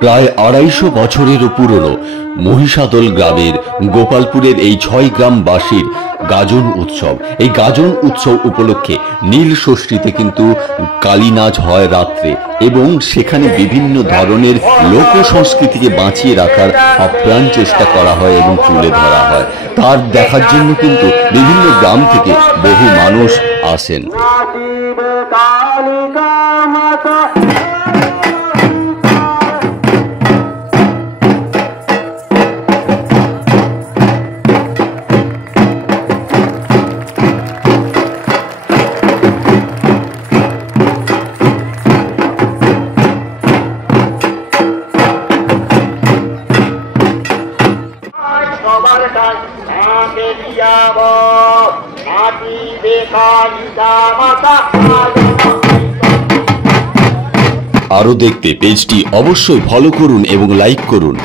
প্রায় ২৫০ বছরেরও পুরনো মহিষাদল গ্রামের গোপালপুরের এই ৬ গ্রামবাসীর গাজন উৎসব। এই গাজন উৎসব উপলক্ষে নীল ষষ্ঠীতে কিন্তু কালী নাচ হয় রাত্রে, এবং সেখানে বিভিন্ন ধরনের লোক সংস্কৃতিকে বাঁচিয়ে রাখার আপ্রাণ চেষ্টা করা হয় এবং তুলে ধরা হয়। তার দেখার জন্য কিন্তু বিভিন্ন গ্রাম থেকে বহু মানুষ আসেন। আরো দেখতে পেজটি অবশ্যই ফলো করুন এবং লাইক করুন।